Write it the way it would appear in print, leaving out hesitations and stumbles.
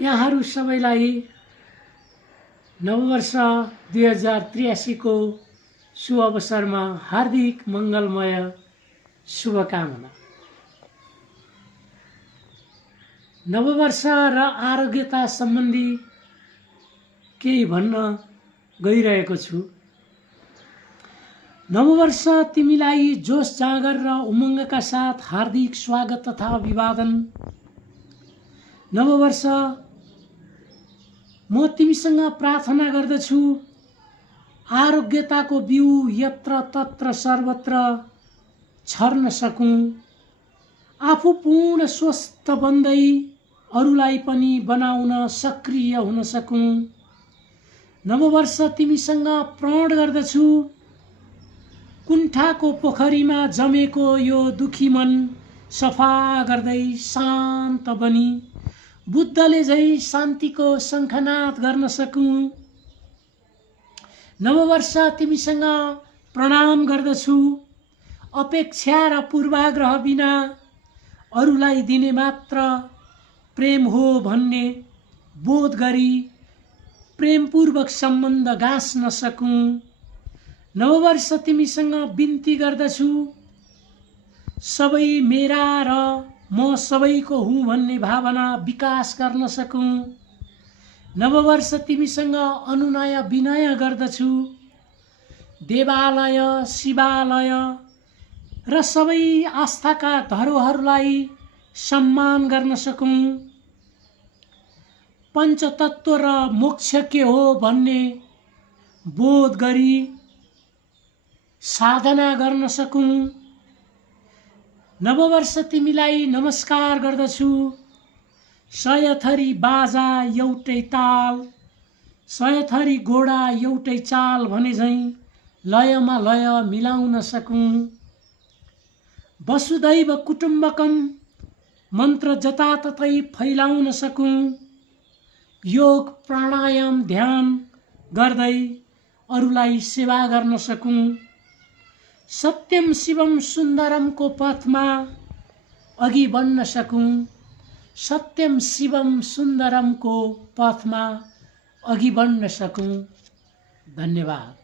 यहाँहरू सबैलाई नववर्ष 2083 को शुभ अवसरमा हार्दिक मङ्गलमय शुभकामना। नववर्ष र आरोग्यता सम्बन्धी केही भन्न गइरहेको छु। नववर्ष तिमीलाई जोश जाँगर र उमङ्गका साथ हार्दिक स्वागत तथा अभिवादन। नववर्ष म तिमीसँग प्रार्थना गर्दछु आरोग्यताको बिउ यत्र तत्र सर्वत्र छर्न सकूं, आफू पूर्ण स्वस्थ बन्दै अरूलाई पनि बनाउन सक्रिय हुन सकूं। नववर्ष तिमीसँग प्रण गर्दछु कुण्ठाको पोखरीमा जमेको यो दुखी मन सफा गर्दै शान्त बनी बुद्धले झै शान्तिको शङ्खनाद गर्न सकूं। नववर्ष तिमीसँग प्रणाम गर्दछु अपेक्षा र पूर्वाग्रह बिना अरूलाई दिने मात्र प्रेम हो भन्ने बोध गरी प्रेमपूर्वक सम्बन्ध गाँस्न सकूं। नववर्ष तिमीसँग बिन्ती गर्दछु सबै मेरा र म सबैको हुँ भन्ने भावना विकास गर्न सकूं। नववर्ष तिमीसँग अनुनय विनय गर्दछु देवालय शिवालय र सबै आस्थाका धरोहरलाई सम्मान गर्न सकूं। पञ्चतत्व र मोक्ष के हो भन्ने बोध गरी साधना गर्न सकूं। नववर्ष तिमीलाई नमस्कार गर्दछु 100 थरी बाजा एउटै ताल, 100 थरी घोडा एउटै चाल भने झैं लयमा लय मिलाउन सकूं। वसुदैव कुटुम्बकम मन्त्र जताततै फैलाउन सकूं। योग प्राणायाम ध्यान गर्दै अरूलाई सेवा गर्न सकूं। सत्यम शिवम सुन्दरमको पथमा अघि बढ्न सकूं। सत्यम शिवम सुन्दरमको पथमा अघि बढ्न सकूं। धन्यवाद।